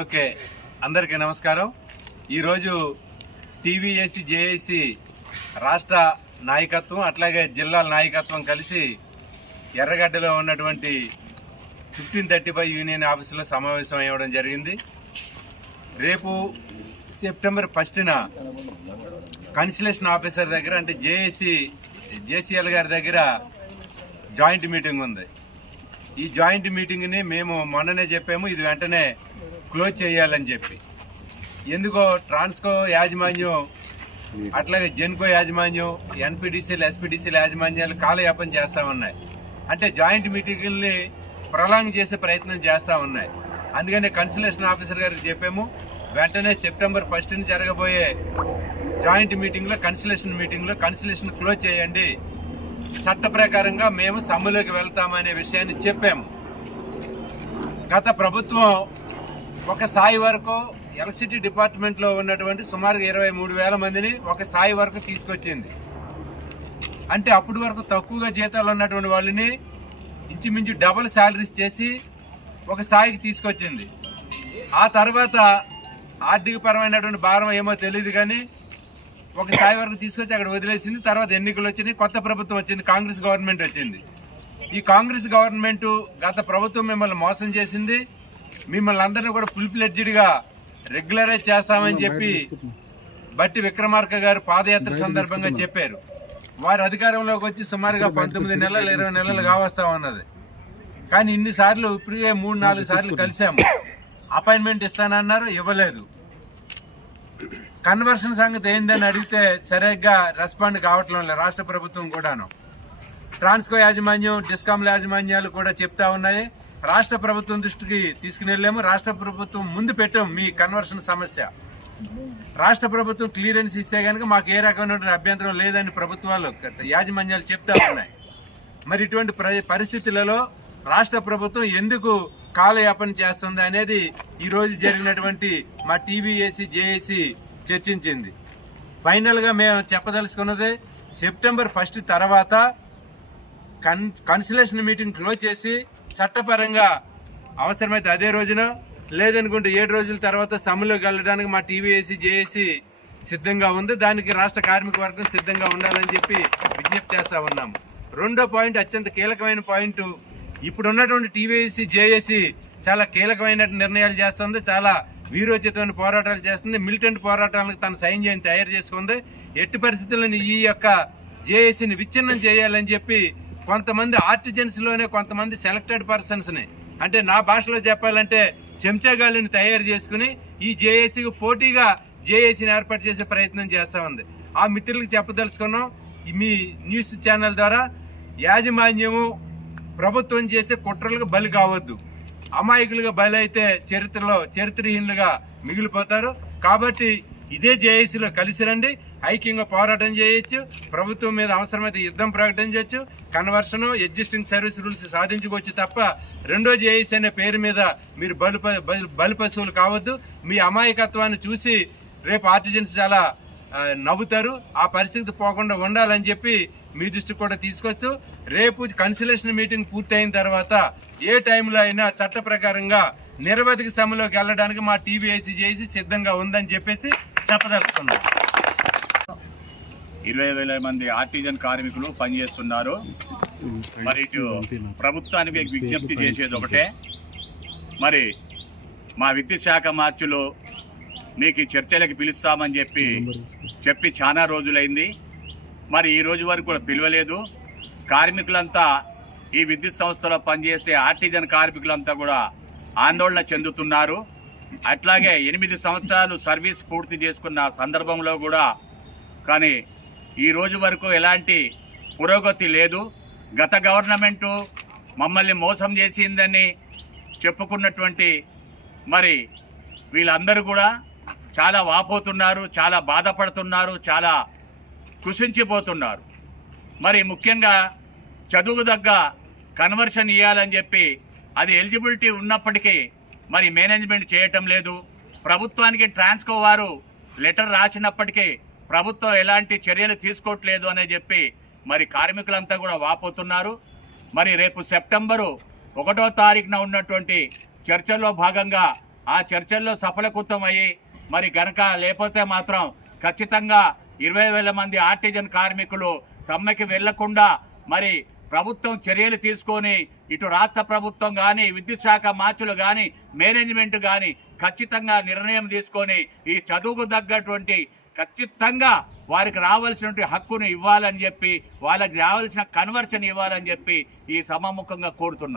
Okay అందరికీ నమస్కారం. ఈరోజు టీవీఎస్సి జేఏసీ రాష్ట్ర నాయకత్వం అట్లాగే జిల్లాల నాయకత్వం కలిసి ఎర్రగడ్డలో ఉన్నటువంటి ఫిఫ్టీన్ థర్టీ ఫైవ్ యూనియన్ ఆఫీసులో సమావేశం అవ్వడం జరిగింది. రేపు సెప్టెంబర్ ఫస్ట్న కన్సలేషన్ ఆఫీసర్ దగ్గర అంటే జేఏసి జేసీఎల్ గారి దగ్గర జాయింట్ మీటింగ్ ఉంది. ఈ జాయింట్ మీటింగ్ని మేము మొన్ననే చెప్పాము. ఇది వెంటనే క్లోజ్ చేయాలని చెప్పి. ఎందుకో ట్రాన్స్కో యాజమాన్యం అట్లాగే జెన్కో యాజమాన్యం ఎన్పిడిసిఎల్ ఎస్పీడీసీల యాజమాన్యాలు కాలయాపన చేస్తూ ఉన్నాయి. అంటే జాయింట్ మీటింగుల్ని ప్రొలాంగ్ చేసే ప్రయత్నం చేస్తూ ఉన్నాయి. అందుకనే కన్సలేషన్ ఆఫీసర్ గారికి చెప్పాము వెంటనే సెప్టెంబర్ ఫస్ట్ని జరగబోయే జాయింట్ మీటింగ్లో కన్సలేషన్ మీటింగ్లో కన్సలేషన్ క్లోజ్ చేయండి. చట్ట ప్రకారంగా మేము సమ్మెలోకి వెళ్తామనే విషయాన్ని చెప్పాము. గత ప్రభుత్వం ఒక స్థాయి వరకు ఎలక్ట్రిసిటీ డిపార్ట్మెంట్లో ఉన్నటువంటి సుమారుగా ఇరవై మూడు వేల మందిని ఒక స్థాయి వరకు తీసుకొచ్చింది. అంటే అప్పటి వరకు తక్కువగా జీతాలు ఉన్నటువంటి వాళ్ళని ఇంచుమించు డబుల్ శాలరీస్ చేసి ఒక స్థాయికి తీసుకొచ్చింది. ఆ తర్వాత ఆర్థిక పరమైనటువంటి భారం ఏమో తెలియదు కానీ ఒక స్థాయి వరకు తీసుకొచ్చి అక్కడ వదిలేసింది. తర్వాత ఎన్నికలు వచ్చినాయి కొత్త ప్రభుత్వం వచ్చింది కాంగ్రెస్ గవర్నమెంట్ వచ్చింది. ఈ కాంగ్రెస్ గవర్నమెంట్ గత ప్రభుత్వం మిమ్మల్ని మోసం చేసింది. మిమ్మల్ని అందరినీ కూడా ఫుల్ ఫ్లెడ్జ్డ్గా రెగ్యులరైజ్ చేస్తామని చెప్పి బట్టి విక్రమార్క గారు పాదయాత్ర సందర్భంగా చెప్పారు. వారి అధికారంలోకి వచ్చి సుమారుగా పంతొమ్మిది నెలలు ఇరవై నెలలు కావస్తా ఉన్నది కానీ ఇన్నిసార్లు ఇప్పటికే మూడు నాలుగు సార్లు కలిసాము. అపాయింట్మెంట్ ఇస్తానన్నారు ఇవ్వలేదు. కన్వర్షన్ సంగతి ఏందని అడిగితే సరిగ్గా రెస్పాండ్ కావట్లం లేదు రాష్ట్ర ప్రభుత్వం కూడాను. ట్రాన్స్కో యాజమాన్యం డిస్కామ్ల యాజమాన్యాలు కూడా చెప్తా ఉన్నాయి. రాష్ట్ర ప్రభుత్వం దృష్టికి తీసుకుని వెళ్ళాము. రాష్ట్ర ప్రభుత్వం ముందు పెట్టాం మీ కన్వర్షన్ సమస్య. రాష్ట్ర ప్రభుత్వం క్లియరెన్స్ ఇస్తే కనుక మాకు ఏ రకమైనటువంటి అభ్యంతరం లేదని ప్రభుత్వాలు యాజమాన్యాలు చెప్తా ఉన్నాయి. మరి ఇటువంటి ప్ర- పరిస్థితులలో రాష్ట్ర ప్రభుత్వం ఎందుకు కాలయాపన చేస్తుంది అనేది ఈ రోజు జరిగినటువంటి మా టీవీఏసీ జేఏసీ చర్చించింది. ఫైనల్గా మేము చెప్పదలుచుకున్నది సెప్టెంబర్ ఫస్ట్ తర్వాత కన్ కన్సలేషన్ మీటింగ్ క్లోజ్ చేసి చట్టపరంగా అవసరమైతే అదే రోజున లేదనుకుంటే ఏడు రోజుల తర్వాత సమ్మెలోకి వెళ్ళడానికి మా టీవీఏసీ జేఏసీ సిద్ధంగా ఉంది. దానికి రాష్ట్ర కార్మిక వర్గం సిద్ధంగా ఉండాలని చెప్పి విజ్ఞప్తి చేస్తా ఉన్నాము. రెండో పాయింట్ అత్యంత కీలకమైన పాయింట్ ఇప్పుడు ఉన్నటువంటి టీవీఏసీ జేఏసీ చాలా కీలకమైన నిర్ణయాలు చేస్తుంది. చాలా వీరోచితమైన పోరాటాలు చేస్తుంది. మిలిటెంట్ పోరాటాలకు తన సైన్యాన్ని తయారు చేసుకుంది. ఎట్టి పరిస్థితుల్లో ఈ యొక్క జేఏసీని విచ్ఛిన్నం చేయాలని చెప్పి కొంతమంది ఆర్టిజన్స్లోనే కొంతమంది సెలెక్టెడ్ పర్సన్స్ని అంటే నా భాషలో చెప్పాలంటే చెంచగాళ్ళని తయారు చేసుకుని ఈ జేఏసీకి పోటీగా జేఏసీని ఏర్పాటు చేసే ప్రయత్నం చేస్తూ ఉంది. ఆ మిత్రులకు చెప్పదలుచుకున్నాం. మీ న్యూస్ ఛానల్ ద్వారా యాజమాన్యము ప్రభుత్వం చేసే కుట్రలకు బలి కావద్దు. అమాయకులుగా బలి అయితే చరిత్రలో చరిత్రహీనులుగా మిగిలిపోతారు. కాబట్టి ఇదే జేఏసీలో కలిసి రండి. ఐక్యంగా పోరాటం చేయొచ్చు. ప్రభుత్వం మీద అవసరమైతే యుద్ధం ప్రకటించవచ్చు కన్వర్షన్ ఎగ్జిస్టింగ్ సర్వీస్ రూల్స్ సాధించుకోవచ్చు తప్ప రెండో జేఏసీ అనే పేరు మీద మీరు బలి బలి- బలి పశువులు కావద్దు. మీ అమాయకత్వాన్ని చూసి రేపు ఆర్టిజన్స్ చాలా నవ్వుతారు. ఆ పరిస్థితి పోకుండా ఉండాలని చెప్పి మీ దృష్టికి కూడా తీసుకొస్తూ రేపు కన్సిలేషన్ మీటింగ్ పూర్తయిన తర్వాత ఏ టైంలో అయినా చట్ట ప్రకారంగా నిరవధిక సమయంలోకి వెళ్ళడానికి మా టీవీఐసీ చేసి సిద్ధంగా ఉందని చెప్పేసి చెప్పదలుచుకున్నాం. ఇరవై వేల మంది ఆర్టిజన్ కార్మికులు పనిచేస్తున్నారు. మరి ఇటు ప్రభుత్వానికి విజ్ఞప్తి చేసేది ఒకటే. మరి మా విద్యుత్ శాఖ మార్చులు మీకు చర్చలకు పిలుస్తామని చెప్పి చెప్పి చాలా రోజులైంది. మరి ఈ రోజు వరకు కూడా పిలవలేదు. కార్మికులంతా ఈ విద్యుత్ సంస్థలో పనిచేసే ఆర్టిజన్ కార్మికులంతా కూడా ఆందోళన చెందుతున్నారు. అట్లాగే ఎనిమిది సంవత్సరాలు సర్వీస్ పూర్తి చేసుకున్న సందర్భంలో కూడా కానీ ఈ రోజు వరకు ఎలాంటి పురోగతి లేదు. గత గవర్నమెంటు మమ్మల్ని మోసం చేసిందని చెప్పుకున్నటువంటి మరి వీళ్ళందరూ కూడా చాలా వాపోతున్నారు చాలా బాధపడుతున్నారు చాలా కృషించిపోతున్నారు మరి ముఖ్యంగా చదువు దగ్గ కన్వర్షన్ ఇవ్వాలని చెప్పి అది ఎలిజిబిలిటీ ఉన్నప్పటికీ మరి మేనేజ్మెంట్ చేయటం లేదు. ప్రభుత్వానికి ట్రాన్స్కో వారు లెటర్ రాసినప్పటికీ ప్రభుత్వం ఎలాంటి చర్యలు తీసుకోవట్లేదు అని చెప్పి మరి కార్మికులంతా కూడా వాపోతున్నారు. మరి రేపు సెప్టెంబరు ఒకటో తారీఖున ఉన్నటువంటి చర్చల్లో భాగంగా ఆ చర్చల్లో సఫలకృతం అయ్యి మరి గనక లేకపోతే మాత్రం ఖచ్చితంగా ఇరవై వేల మంది ఆర్టిజన్ కార్మికులు సమ్మెకి వెళ్ళకుండా మరి ప్రభుత్వం చర్యలు తీసుకొని ఇటు రాష్ట్ర ప్రభుత్వం కానీ విద్యుత్ శాఖ మార్చులు కానీ మేనేజ్మెంట్ కానీ ఖచ్చితంగా నిర్ణయం తీసుకొని ఈ చదువుకు తగ్గటువంటి ఖచ్చితంగా వారికి రావాల్సినటువంటి హక్కును ఇవ్వాలని చెప్పి వాళ్ళకి రావాల్సిన కన్వర్షన్ ఇవ్వాలని చెప్పి ఈ సమాముఖంగా కోరుతున్నాం.